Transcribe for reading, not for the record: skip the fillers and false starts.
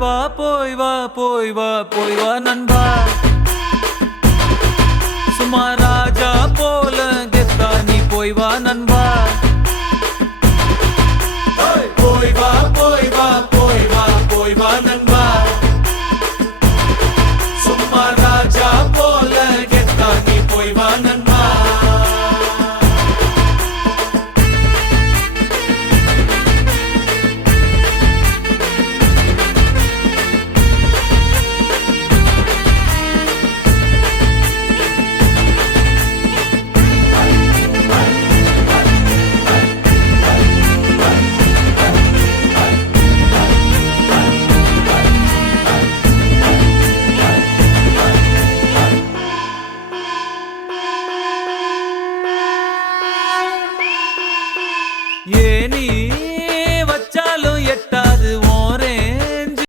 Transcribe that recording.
வா போய் வா போய் வா போய் வா நண்பா சும்மா ராஜா போல கெத்தா நீ போய் வா நண்பா போய் வா போய் வா போய் வா போய் வா நண்பா